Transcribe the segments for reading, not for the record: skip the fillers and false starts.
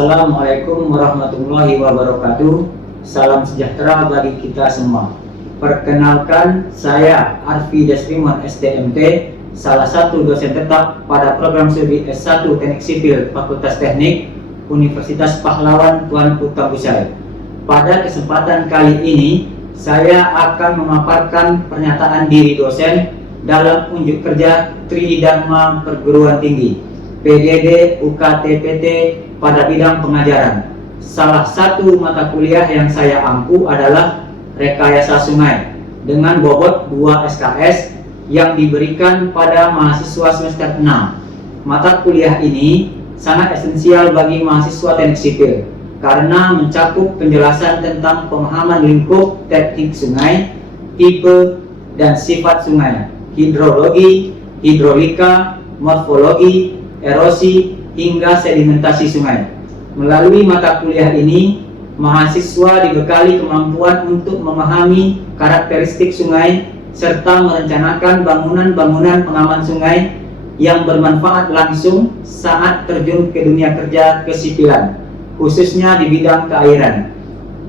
Assalamualaikum warahmatullahi wabarakatuh. Salam sejahtera bagi kita semua. Perkenalkan, saya Arfi Desrimon STMT, salah satu dosen tetap pada program studi S1 Teknik Sipil Fakultas Teknik Universitas Pahlawan Tuanku Tabusai. Pada kesempatan kali ini, saya akan memaparkan pernyataan diri dosen dalam unjuk kerja Tridharma Perguruan Tinggi PDD UKTPT pada bidang pengajaran. Salah satu mata kuliah yang saya ampu adalah rekayasa sungai dengan bobot 2 SKS yang diberikan pada mahasiswa semester 6. Mata kuliah ini sangat esensial bagi mahasiswa teknik sipil karena mencakup penjelasan tentang pemahaman lingkup teknik sungai, tipe dan sifat sungai, hidrologi, hidrolika, morfologi, erosi, hingga sedimentasi sungai. Melalui mata kuliah ini, mahasiswa dibekali kemampuan untuk memahami karakteristik sungai serta merencanakan bangunan-bangunan pengaman sungai yang bermanfaat langsung saat terjun ke dunia kerja kesipilan, khususnya di bidang keairan.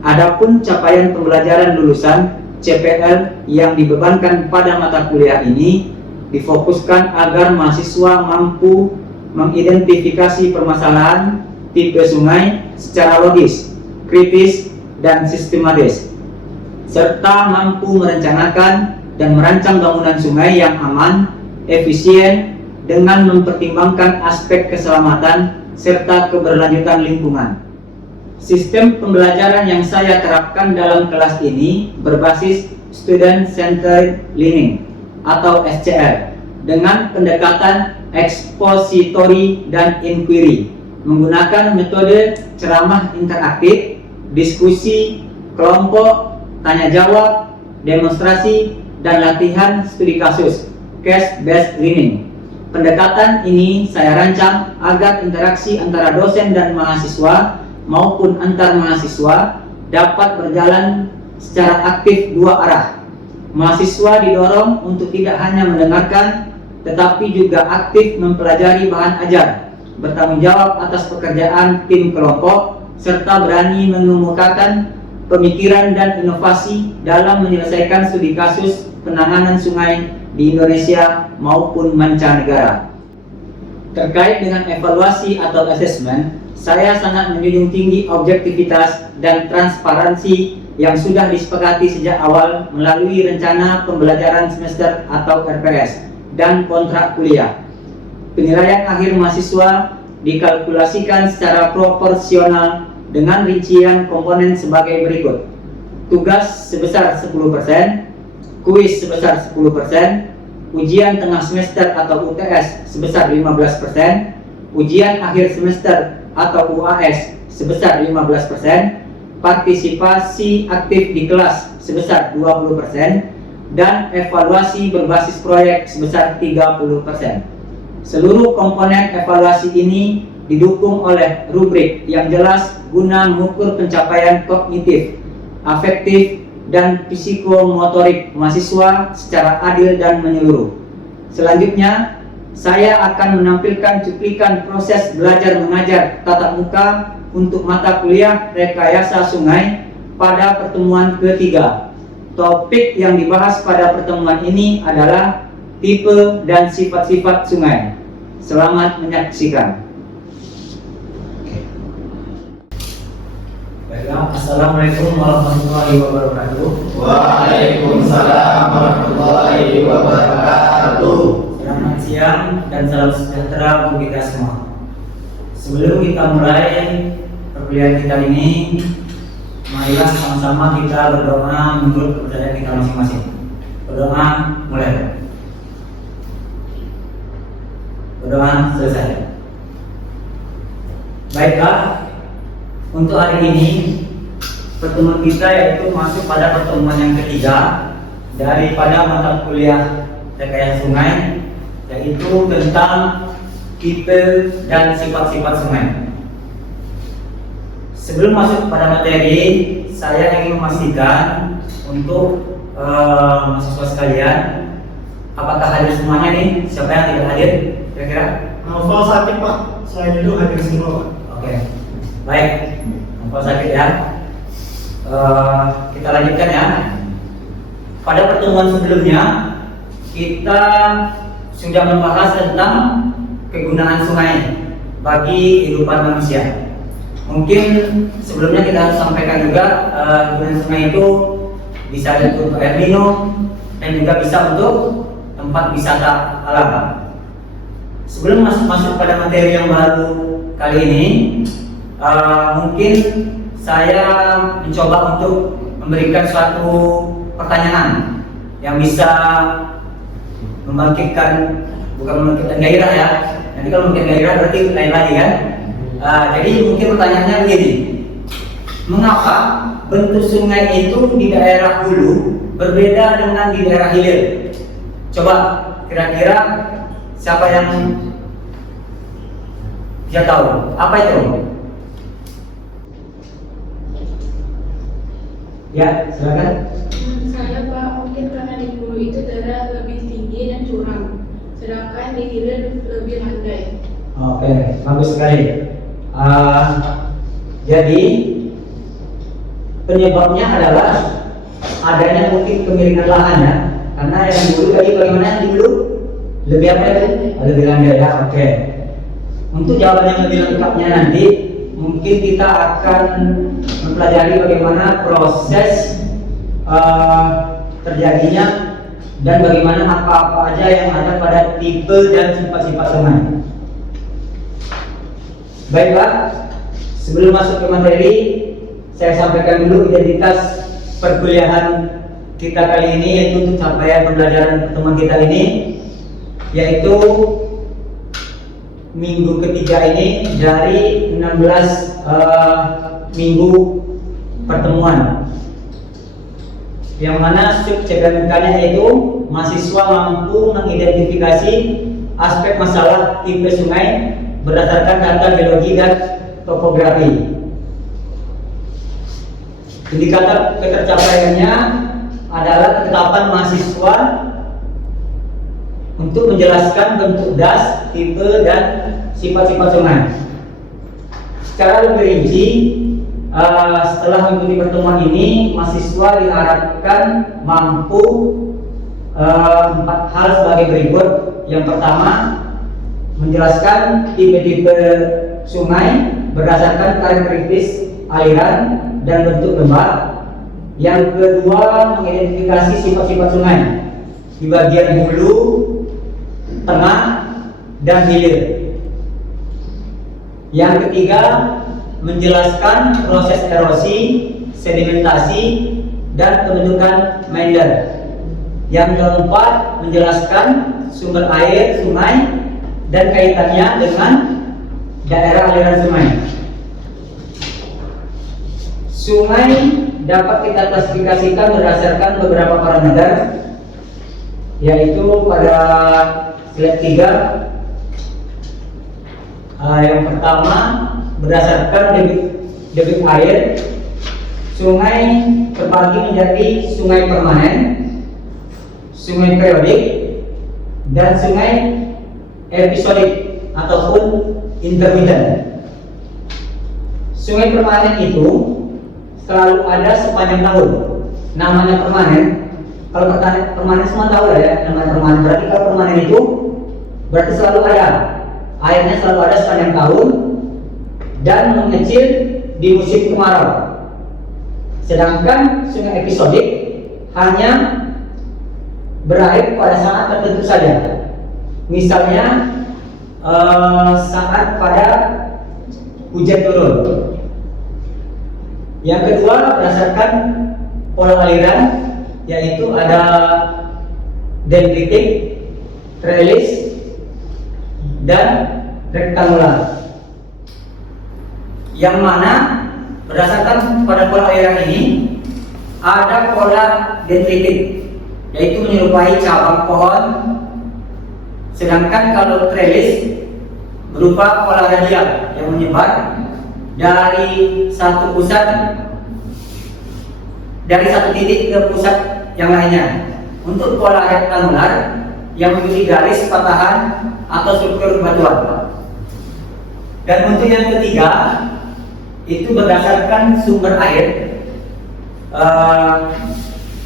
Adapun capaian pembelajaran lulusan CPL yang dibebankan pada mata kuliah ini difokuskan agar mahasiswa mampu mengidentifikasi permasalahan tipe sungai secara logis, kritis, dan sistematis, serta mampu merencanakan dan merancang bangunan sungai yang aman, efisien, dengan mempertimbangkan aspek keselamatan serta keberlanjutan lingkungan. Sistem pembelajaran yang saya terapkan dalam kelas ini berbasis Student Centered Learning atau SCL dengan pendekatan ekspositori dan inquiry, menggunakan metode ceramah interaktif, diskusi, kelompok, tanya jawab, demonstrasi, dan latihan studi kasus, case-based learning. Pendekatan ini saya rancang agar interaksi antara dosen dan mahasiswa maupun antar mahasiswa dapat berjalan secara aktif dua arah. Mahasiswa didorong untuk tidak hanya mendengarkan, tetapi juga aktif mempelajari bahan ajar, bertanggung jawab atas pekerjaan tim kelompok, serta berani mengemukakan pemikiran dan inovasi dalam menyelesaikan studi kasus penanganan sungai di Indonesia maupun mancanegara. Terkait dengan evaluasi atau assessment, saya sangat menjunjung tinggi objektivitas dan transparansi yang sudah disepakati sejak awal melalui rencana pembelajaran semester atau RPS dan kontrak kuliah. Penilaian akhir mahasiswa dikalkulasikan secara proporsional dengan rincian komponen sebagai berikut: tugas sebesar 10%, kuis sebesar 10%, ujian tengah semester atau UTS sebesar 15%, ujian akhir semester atau UAS sebesar 15%, partisipasi aktif di kelas sebesar 20%, dan evaluasi berbasis proyek sebesar 30%. Seluruh komponen evaluasi ini didukung oleh rubrik yang jelas guna mengukur pencapaian kognitif, afektif, dan psikomotorik mahasiswa secara adil dan menyeluruh. Selanjutnya, saya akan menampilkan cuplikan proses belajar mengajar tatap muka untuk mata kuliah rekayasa sungai pada pertemuan ketiga. Topik yang dibahas pada pertemuan ini adalah tipe dan sifat-sifat sungai. Selamat menyaksikan. Baiklah, Assalamualaikum warahmatullahi wabarakatuh. Waalaikumsalam warahmatullahi wabarakatuh. Selamat siang dan salam sejahtera untuk kita semua. Sebelum kita mulai perkuliahan kita ini, marilah sama-sama kita berdoa menurut kepercayaan kita masing-masing. Berdoa mulai. Berdoa selesai. Baiklah, untuk hari ini pertemuan kita yaitu masuk pada pertemuan yang ketiga daripada mata kuliah rekayasa sungai, yaitu tentang tipe dan sifat-sifat sungai. Sebelum masuk pada materi, saya ingin memastikan untuk mahasiswa sekalian, apakah hadir semuanya nih? Siapa yang tidak hadir? Kira-kira? Hafal sakit Pak, saya dulu hadir semua Pak. Oke. Baik, apa sakit ya? Kita lanjutkan ya. Pada pertemuan sebelumnya kita sudah membahas tentang kegunaan sungai bagi kehidupan manusia. Mungkin sebelumnya kita harus sampaikan juga kegunaan sungai itu bisa untuk air minum dan juga bisa untuk tempat wisata alam. Sebelum masuk pada materi yang baru kali ini, mungkin saya mencoba untuk memberikan suatu pertanyaan yang bisa membangkitkan, bukan membangkitkan gairah ya. Nanti kalau membangkitkan gairah berarti lain lagi kan. Jadi mungkin pertanyaannya begini, mengapa bentuk sungai itu di daerah hulu berbeda dengan di daerah hilir? Coba kira-kira siapa yang bisa tahu? Apa itu? Ya, silakan. Saya Pak, mungkin karena di hulu itu daerah lebih tinggi dan curam, sedangkan di hilir lebih landai. Oke, bagus sekali. Jadi penyebabnya adalah adanya mungkin kemiringan lahan ya. Karena yang dulu tadi bagaimana yang dulu lebih apa itu? Lebih landai ya. Oke. Untuk jawaban yang lebih lengkapnya nanti mungkin kita akan mempelajari bagaimana proses terjadinya dan bagaimana apa-apa aja yang ada pada tipe dan sifat-sifat sungai. Baiklah, sebelum masuk ke materi, saya sampaikan dulu identitas perkuliahan kita kali ini, yaitu untuk capaian pembelajaran pertemuan kita ini, yaitu minggu ketiga ini dari 16 minggu pertemuan, yang mana subjektivitasnya yaitu mahasiswa mampu mengidentifikasi aspek masalah tipe sungai berdasarkan data geologi dan topografi. Indikator ketercapaiannya adalah ketetapan mahasiswa untuk menjelaskan bentuk das, tipe, dan sifat-sifat sungai. Secara lebih rinci, setelah mengikuti pertemuan ini, mahasiswa diharapkan mampu 4 hal sebagai berikut. Yang pertama, menjelaskan tipe-tipe sungai berdasarkan karakteristik aliran dan bentuk lembah. Yang kedua, mengidentifikasi sifat-sifat sungai di bagian hulu, tengah, dan hilir. Yang ketiga, menjelaskan proses erosi, sedimentasi, dan pembentukan meander. Yang keempat, menjelaskan sumber air sungai dan kaitannya dengan daerah aliran sungai. Sungai dapat kita klasifikasikan berdasarkan beberapa parameter, yaitu pada slide 3. Yang pertama, berdasarkan debit air, sungai terbagi menjadi sungai permanen, sungai periodik, dan sungai episodik ataupun intermittent. Sungai permanen itu selalu ada sepanjang tahun. Namanya permanen. Kalau permanen semua tahu lah ya, namanya permanen. Berarti kalau permanen itu berarti selalu ada. Airnya selalu ada sepanjang tahun dan mengecil di musim kemarau. Sedangkan sungai episodik hanya berair pada saat tertentu saja. Misalnya saat pada hujan turun. Yang kedua, berdasarkan pola aliran, yaitu ada dendritik, trellis, dan rektangular. Yang mana berdasarkan pada pola aliran ini ada pola dendritik, yaitu menyerupai cabang pohon. Sedangkan kalau trellis berupa pola radial yang menyebar dari satu titik ke pusat yang lainnya. Untuk pola rektangular yang memiliki garis patahan atau struktur batuan. Dan untuk yang ketiga, itu berdasarkan sumber air.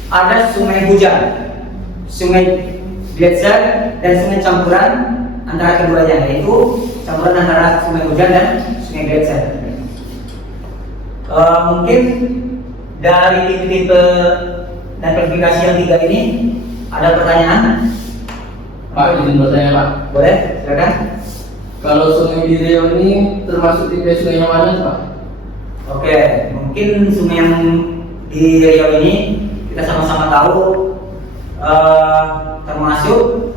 Ada sungai hujan, sungai gletser, dan sungai campuran antara keduanya, yaitu campuran antara sungai hujan dan sungai gletser. Mungkin dari tipe-tipe dan klasifikasi yang tiga ini ada pertanyaan? Pak, izin bertanya Pak. Boleh, silakan. Kalau sungai di Riau ini termasuk tipe sungai yang mana Pak? Oke, mungkin sungai yang di Riau ini kita sama-sama tahu termasuk,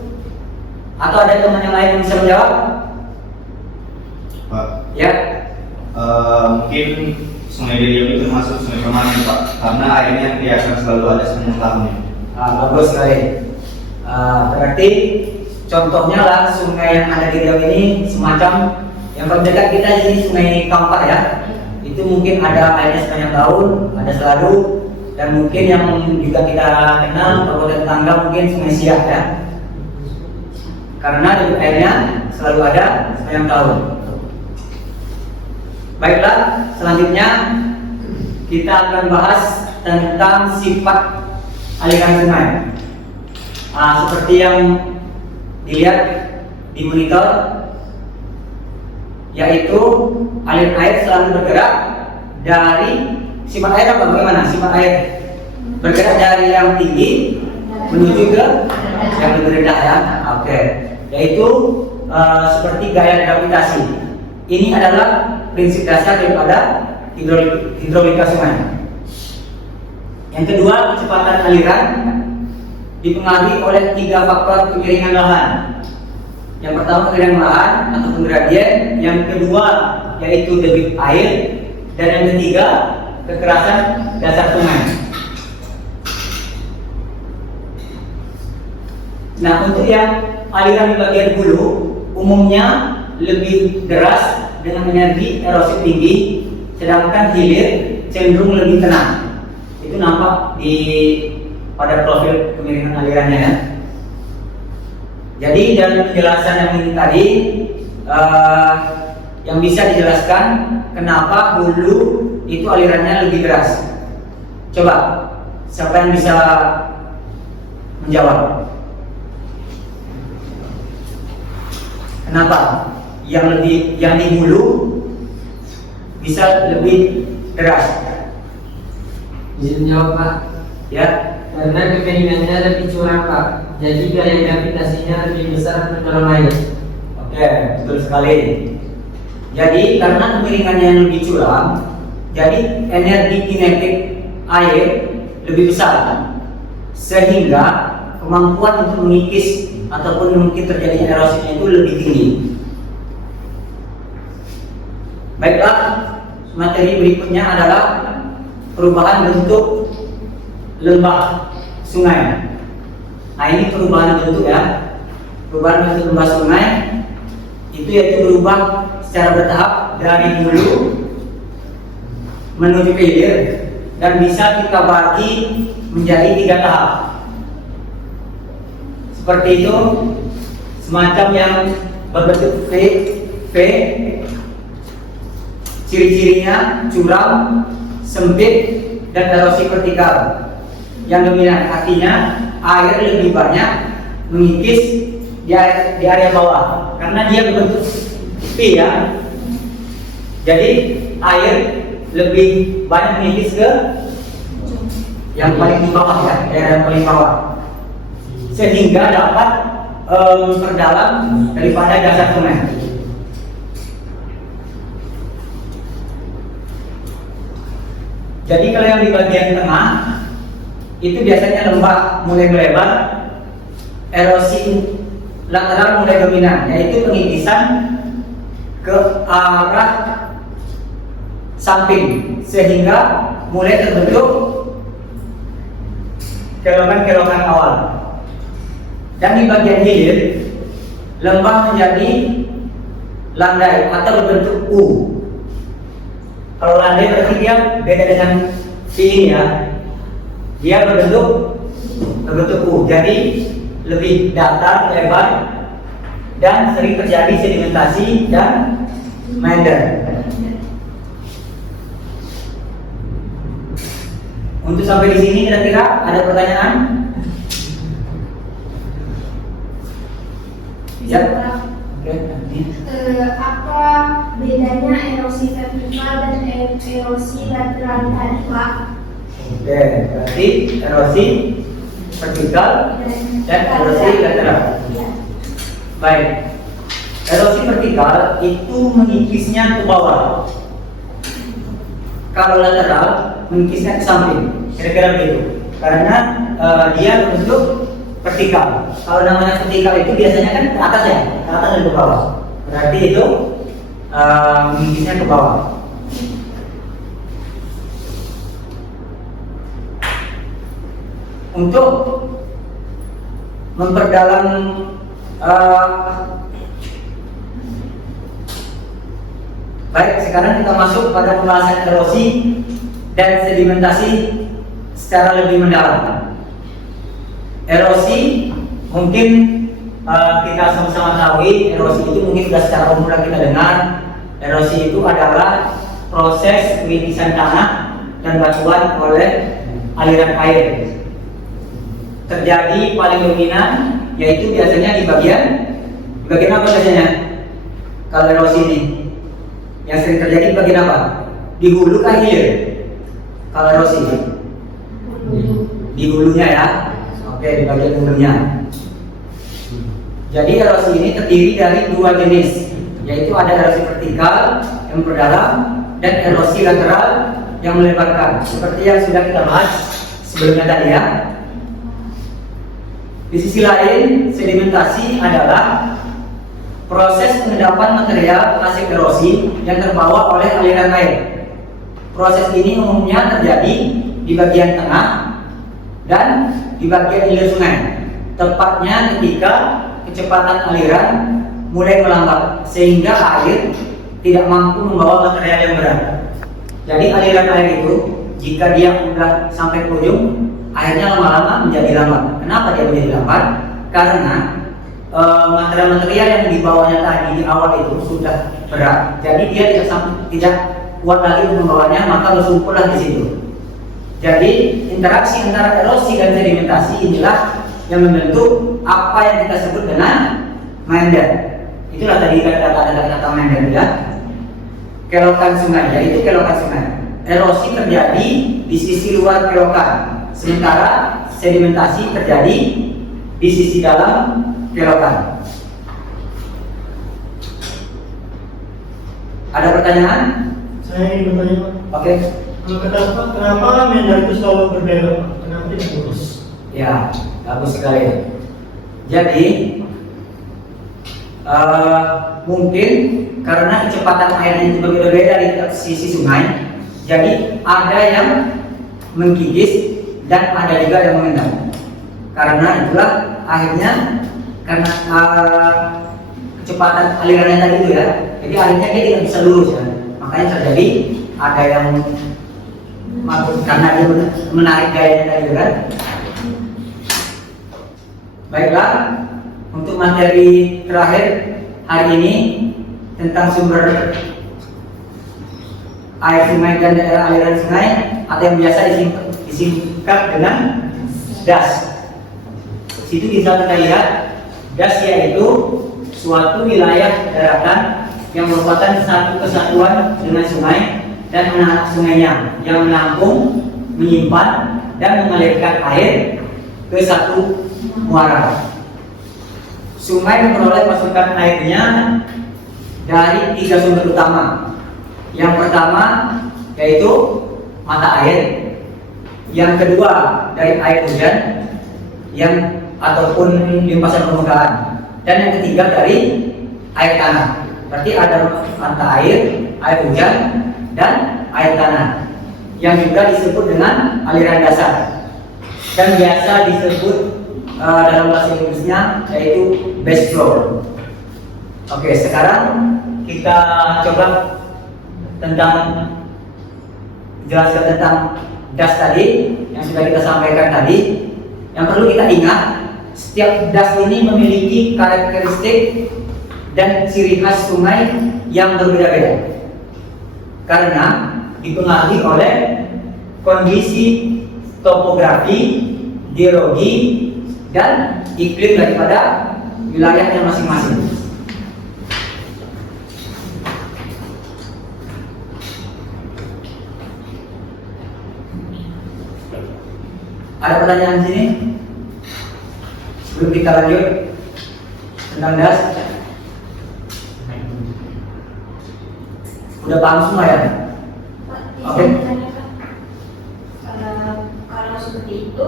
atau ada teman yang lain yang bisa menjawab? Pak, Ya, mungkin sungai Riau itu termasuk sungai permanen Pak, karena airnya biasa selalu ada sepanjang tahun. bagus sekali. Berarti contohnya lah sungai yang ada di Riau ini semacam yang terdekat kita di sini Sungai Kampar ya. Itu mungkin ada airnya sepanjang tahun, ada selalu, dan mungkin yang juga kita kenal kabupaten tetangga mungkin Sungai Siak ya. Karena airnya selalu ada sepanjang tahun. Baiklah, selanjutnya kita akan bahas tentang sifat aliran sungai. Seperti yang dilihat di monitor, yaitu aliran air selalu bergerak dari sifat air apa? Bagaimana sifat air? Bergerak dari yang tinggi menuju ke yang lebih rendah ya. Oke. Yaitu seperti gaya gravitasi. Ini adalah prinsip dasar daripada hidrolika sungai. Yang kedua, kecepatan aliran dipengaruhi oleh tiga faktor kemiringan lahan. Yang pertama kemiringan lahan ataupun gradien, yang kedua yaitu debit air, dan yang ketiga kekerasan dasar sungai. Nah, untuk yang aliran di bagian hulu umumnya lebih deras dengan energi erosi tinggi, sedangkan hilir cenderung lebih tenang. Itu nampak pada profil kemiringan alirannya ya. Jadi dalam penjelasan yang ini tadi yang bisa dijelaskan kenapa hulu itu alirannya lebih deras. Coba siapa yang bisa menjawab? Kenapa yang di hulu bisa lebih deras? Izin jawab Pak. Ya, Karena kemiringannya lebih curam Pak, jadi gaya gravitasinya lebih besar mendorong air. oke, betul sekali. Jadi karena kemiringannya yang lebih curam, jadi energi kinetik air lebih besar, sehingga kemampuan untuk mengikis ataupun mungkin terjadinya erosinya itu lebih tinggi. Baiklah, materi berikutnya adalah perubahan bentuk lembah sungai. Nah, ini perubahan bentuk ya. Perubahan bentuk lembah sungai itu yaitu berubah secara bertahap dari hulu menuju ke hilir, dan bisa kita bagi menjadi 3 tahap. Seperti itu, semacam yang berbentuk V, ciri-cirinya curam, sempit, dan erosi vertikal. Yang dominan artinya air lebih banyak mengikis di area bawah karena dia berbentuk V ya. Jadi air lebih banyak mengikis ke yang paling bawah ya, daerah yang paling bawah, sehingga dapat memperdalam daripada dasar sungai. Jadi kalau yang di bagian tengah itu biasanya lembah mulai melebar, erosi lateral mulai dominan, yaitu pengikisan ke arah samping sehingga mulai terbentuk kelokan-kelokan awal. Dan di bagian hilir, lembah menjadi landai atau berbentuk U. Kalau landai berarti dia beda dengan V ini ya. Dia berbentuk U, jadi lebih datar, lebar, dan sering terjadi sedimentasi dan meander. Untuk sampai di sini kira-kira ada pertanyaan? Ya. Oke, nanti. Apa bedanya erosi vertikal dan erosi lateral tadi, Pak? Oke, berarti erosi vertikal dan erosi lateral. Ya. Baik. Erosi vertikal itu mengipisnya ke bawah. Kalau lateral mengikisnya ke samping. Kira-kira begitu. Karena dia berbentuk vertikal. Kalau namanya vertikal itu biasanya kan ke atas ya, ke atas dan ke bawah. Berarti itu mengikisnya ke bawah. Untuk memperdalam baik, sekarang kita masuk pada pembahasan erosi dan sedimentasi secara lebih mendalam. Erosi mungkin kita sama-sama tahu, erosi itu mungkin sudah secara umum kita dengar. Erosi itu adalah proses pengisian tanah dan batuan oleh aliran air. Terjadi paling dominan yaitu biasanya di bagian apa biasanya? Kalau erosi ini yang sering terjadi di bagian apa? Di hulu kah hilir? Kalau erosi di hulunya ya. Oke, di bagian hulunya. Jadi erosi ini terdiri dari dua jenis, yaitu ada erosi vertikal yang berdalam dan erosi lateral yang melebarkan. Seperti yang sudah kita bahas sebelumnya tadi ya. Di sisi lain, sedimentasi adalah proses pengendapan material hasil erosi yang terbawa oleh aliran air. Proses ini umumnya terjadi di bagian tengah dan di bagian hilir sungai. Tepatnya ketika kecepatan aliran mulai melambat sehingga air tidak mampu membawa material yang berat. Jadi aliran air itu jika dia sudah sampai ke ujung, akhirnya lama-lama menjadi lambat. Kenapa dia menjadi lambat? Karena material-material yang dibawanya tadi di awal itu sudah berat, jadi dia tidak kuat lagi untuk membawanya, maka bersumpullah di situ. Jadi interaksi antara erosi dan sedimentasi inilah yang membentuk apa yang kita sebut dengan meander. Itulah tadi kata meander ya. Kelokan sungai, yaitu kelokan sungai. Erosi terjadi di sisi luar kelokan, sementara sedimentasi terjadi di sisi dalam kelokan. Ada pertanyaan? Saya ingin bertanya, Pak. Oke. Kenapa meander itu selalu berbelok, Pak? Kenapa tidak lurus? Ya, bagus sekali. Jadi mungkin karena kecepatan airnya itu berbeda-beda di sisi sungai, jadi ada yang menggigis dan ada juga yang mengendap. Karena itulah akhirnya karena kecepatan alirannya tadi itu ya, jadi akhirnya dia tidak bisa lurus ya. Makanya terjadi ada yang karena dia menarik gayanya tadi kan. Baiklah, untuk materi terakhir hari ini tentang sumber air sungai dan daerah aliran sungai atau yang biasa disingkat dengan DAS. Situ bisa kita lihat DAS yaitu suatu wilayah daratan yang merupakan satu kesatuan dengan sungai dan anak sungainya yang menampung, menyimpan dan mengalirkan air ke satu muara. Sungai memperoleh masukan airnya dari 3 sumber utama. Yang pertama yaitu mata air, yang kedua dari air hujan yang ataupun limpasan permukaan, dan yang ketiga dari air tanah. Berarti ada mata air, air hujan, dan air tanah yang juga disebut dengan aliran dasar dan biasa disebut dalam bahasa Inggrisnya yaitu base flow. Oke, sekarang kita coba jelaskan tentang DAS tadi yang sudah kita sampaikan tadi. Yang perlu kita ingat, setiap DAS ini memiliki karakteristik dan ciri khas sungai yang berbeda-beda karena dipengaruhi oleh kondisi topografi, geologi, dan iklim daripada wilayahnya masing-masing. Ada pertanyaan di sini? Sebelum kita lanjut tentang das, udah paham semua ya? Pak, Oke. izin bertanya, Pak. Kalau seperti itu,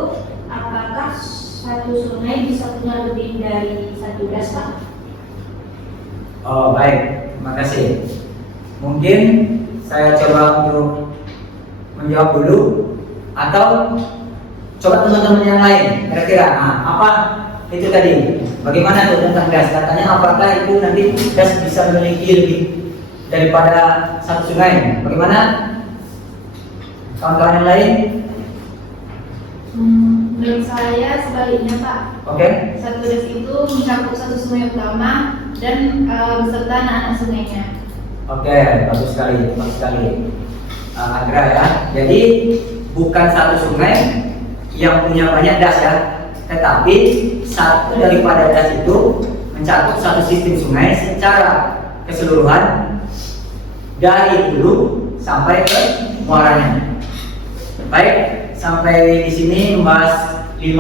apakah satu sungai bisa punya lebih dari satu das, Pak? Oh baik, terima kasih. Mungkin saya coba untuk menjawab dulu, atau coba teman-teman yang lain kira-kira apa itu tadi? Bagaimana tuh tentang das? Katanya apakah itu nanti das bisa memiliki lebih daripada satu sungai? Bagaimana kawan-kawan yang lain? Menurut saya sebaliknya, Pak. Oke. Satu das itu mencakup satu sungai utama dan beserta anak-anak sungainya. Oke, bagus sekali, bagus sekali. Agra ya. Jadi bukan satu sungai yang punya banyak das ya, tetapi satu daripada das itu mencakup satu sistem sungai secara keseluruhan dari hulu sampai ke muaranya. Baik, sampai di sini membahas 5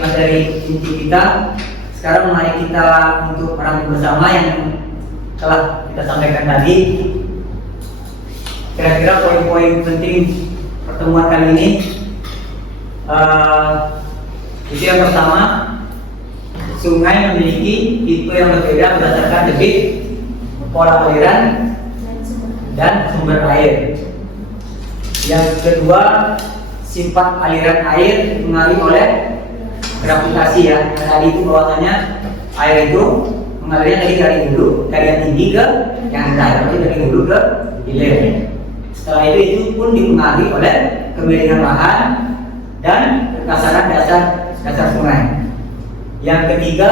materi inti kita. Sekarang mari kita untuk merangkum bersama yang telah kita sampaikan tadi. Kira-kira poin-poin penting pertemuan kali ini. Itu yang pertama, sungai memiliki tipe yang berbeda berdasarkan debit, pola aliran, dan sumber air. Yang kedua, sifat aliran air dipengaruhi oleh gravitasi ya. Yang tadi itu bahwasanya air itu mengalirnya dari hulu, dari yang tinggi ke yang rendah, berarti dari hulu ke hilir. Setelah itu pun dipengaruhi oleh kemiringan lahan dan kekasaran dasar sungai. Yang ketiga,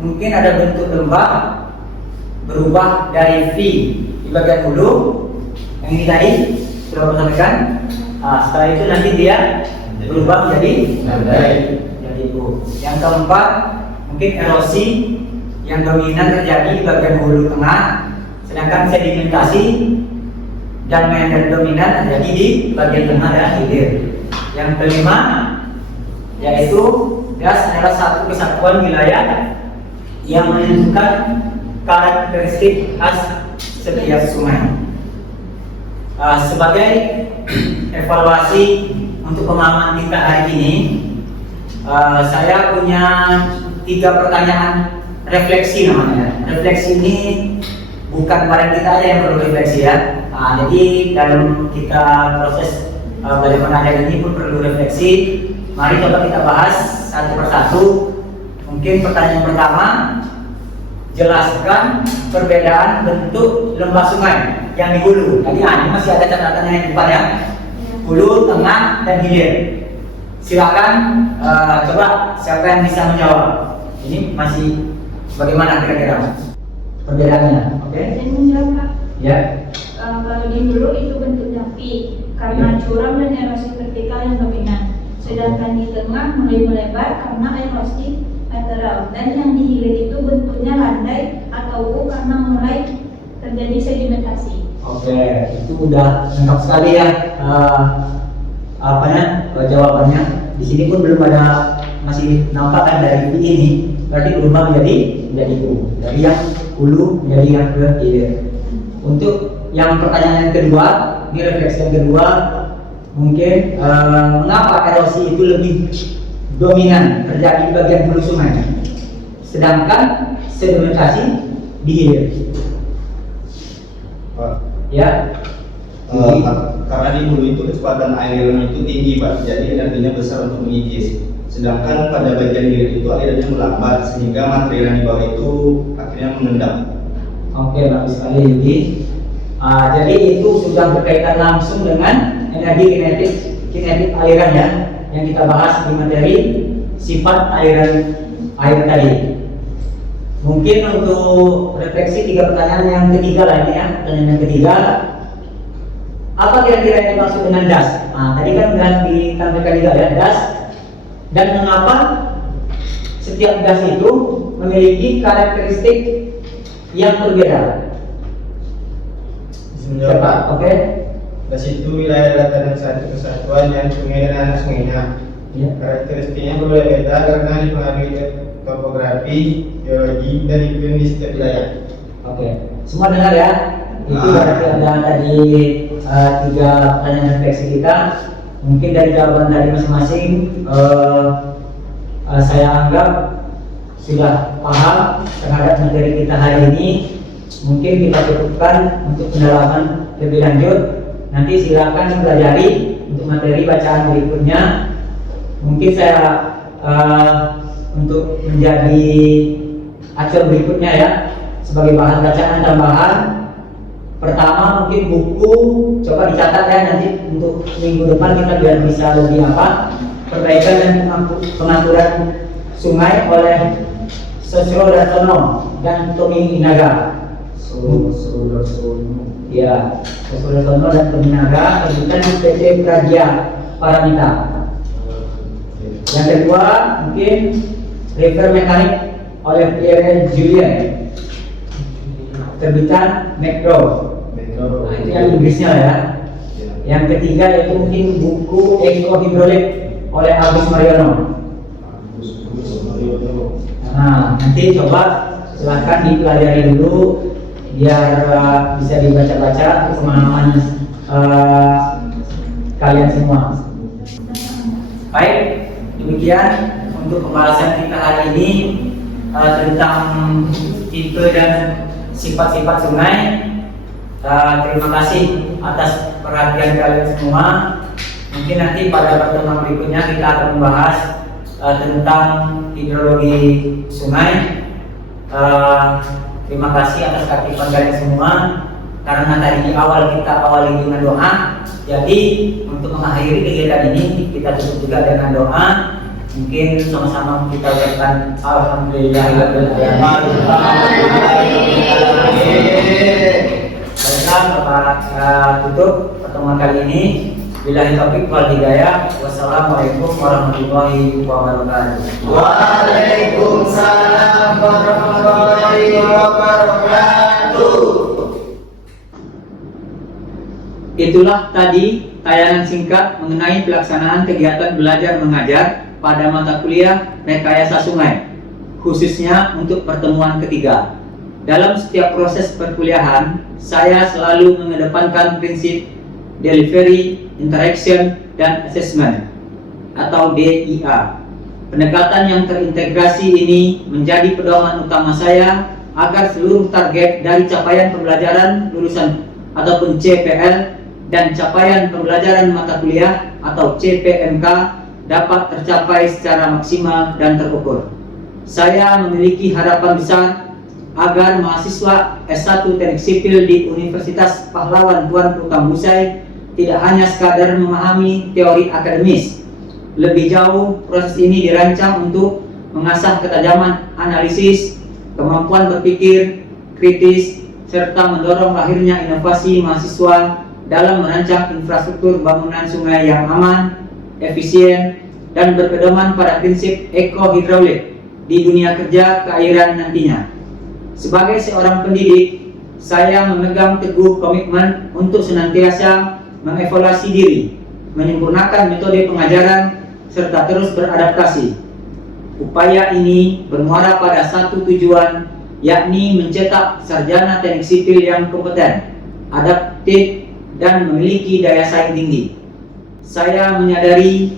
mungkin ada bentuk lembah berubah dari V di bagian hulu, yang ini tadi sudah saya sampaikan. Setelah itu nanti dia berubah menjadi landai. Yang keempat, mungkin erosi yang dominan terjadi di bagian hulu tengah, sedangkan sedimentasi dan meander dominan terjadi di bagian tengah dan hilir. Yang kelima, yaitu das adalah satu kesatuan wilayah yang menentukan karakteristik khas setiap sungai. Sebagai evaluasi untuk pemahaman kita hari ini, saya punya 3 pertanyaan refleksi namanya. Refleksi ini bukan pada kita aja yang perlu refleksi ya. Jadi dalam kita proses belajar mengajar ini pun perlu refleksi. Mari coba kita bahas satu persatu. Mungkin pertanyaan pertama, jelaskan perbedaan bentuk lembah sungai yang di hulu. Tadi ini masih ada catatannya yang di depan ya. Hulu, tengah, dan hilir. Silakan coba siapa yang bisa menjawab. Ini masih bagaimana kira-kira perbedaannya? Oke? Saya menjawab, Pak. Ya. Kalau di hulu itu bentuknya V karena curam dan erosi vertikal yang dominan. Sedangkan di tengah mulai melebar karena erosi lateral, dan yang di hilir itu bentuknya landai atau U karena mulai terjadi sedimentasi. Oke, itu udah lengkap sekali ya jawabannya. Di sini pun belum ada, masih nampak kan dari ini, berarti berubah menjadi U, dari yang hulu menjadi yang ke hilir. Untuk yang pertanyaan yang kedua, ini refleksi yang kedua, mungkin mengapa erosi itu lebih dominan terjadi di bagian hulu sungai, sedangkan sedimentasi di hilir? Ya. Karena di hulu itu kecepatan aliran itu tinggi Pak, jadi energinya besar untuk mengikis. Sedangkan pada bagian hilir itu alirannya melambat sehingga materi yang di bawah itu akhirnya mengendap. Oke, bagus sekali Yudi. Jadi itu sudah berkaitan langsung dengan energi kinetik aliran ya, yang kita bahas di materi sifat aliran air tadi. Mungkin untuk refleksi 3 pertanyaan yang ketiga lah ini ya. Pertanyaan yang ketiga, Apa kira-kira yang dimaksud dengan das? Nah, tadi kan sudah ditampilkan juga ya, das. Dan mengapa setiap das itu memiliki karakteristik yang berbeda? Siapa? Oke. Das itu wilayah dataran satu kesatuan yang sungai dan anak sungainya. Ya. Karakteristiknya berbeda karena dipengaruhi topografi, geologi, dan iklim di setiap wilayah. Oke. Semua dengar ya? Itu berarti ada tadi 3 pertanyaan refleksi kita. Mungkin dari jawaban dari masing-masing saya anggap sudah paham terhadap materi kita hari ini. Mungkin kita cukupkan untuk pendalaman lebih lanjut. Nanti silakan dipelajari untuk materi bacaan berikutnya. Mungkin saya untuk menjadi acuan berikutnya ya, sebagai bahan bacaan tambahan. Pertama mungkin buku coba dicatat ya, nanti untuk minggu depan kita biar bisa lebih perbaikan dan pengaturan sungai oleh Sosro Darsono dan Tommy Inaga. Ya, Sosro Darsono dan Tommy Inaga terbitan di PT Praja Paramita. Yang kedua mungkin River Mekanik oleh Pierre Julien, terbitan Macro. Nah, itu yang Inggrisnya ya. Yang ketiga yaitu mungkin buku Eko Hidrolik oleh Agus Mariono. Nah, nanti coba silahkan dipelajari dulu biar bisa dibaca-baca untuk pemahaman kalian semua. Baik, demikian untuk pembahasan kita hari ini tentang tipe dan sifat-sifat sungai. Terima kasih atas perhatian kalian semua. Mungkin nanti pada pertemuan berikutnya kita akan membahas tentang hidrologi sungai. Terima kasih atas keaktifan kalian semua. Karena tadi di awal kita awali dengan doa, jadi untuk mengakhiri kegiatan ini kita tutup juga dengan doa. Mungkin sama-sama kita ucapkan Baiklah, Bapak tutup pertemuan kali ini. Billahi taufiq wal hidayah. Wassalamualaikum warahmatullahi wabarakatuh. Waalaikumsalam warahmatullahi wabarakatuh. Itulah tadi tayangan singkat mengenai pelaksanaan kegiatan belajar mengajar pada mata kuliah Rekayasa Sungai, khususnya untuk pertemuan ketiga. Dalam setiap proses perkuliahan, saya selalu mengedepankan prinsip Delivery, Interaction, dan Assessment atau DIA. Pendekatan yang terintegrasi ini menjadi pedoman utama saya agar seluruh target dari capaian pembelajaran lulusan ataupun CPL dan capaian pembelajaran mata kuliah atau CPMK dapat tercapai secara maksimal dan terukur. Saya memiliki harapan besar agar mahasiswa S1 Teknik Sipil di Universitas Pahlawan Tuanku Tambusai tidak hanya sekadar memahami teori akademis. Lebih jauh, proses ini dirancang untuk mengasah ketajaman analisis, kemampuan berpikir kritis, serta mendorong lahirnya inovasi mahasiswa dalam merancang infrastruktur bangunan sungai yang aman, efisien, dan berpedoman pada prinsip ekohidraulik di dunia kerja keairan nantinya. Sebagai seorang pendidik, saya memegang teguh komitmen untuk senantiasa mengevaluasi diri, menyempurnakan metode pengajaran, serta terus beradaptasi. Upaya ini bermuara pada satu tujuan, yakni mencetak sarjana teknik sipil yang kompeten, adaptif, dan memiliki daya saing tinggi. Saya menyadari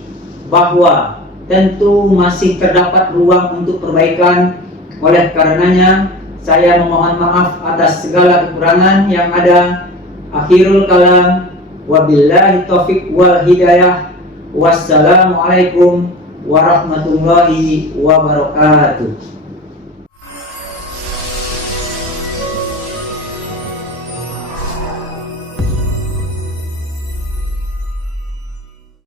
bahwa tentu masih terdapat ruang untuk perbaikan. Oleh karenanya, saya memohon maaf atas segala kekurangan yang ada. Akhirul kalam, wabillahi taufiq wal hidayah. Wassalamualaikum warahmatullahi wabarakatuh.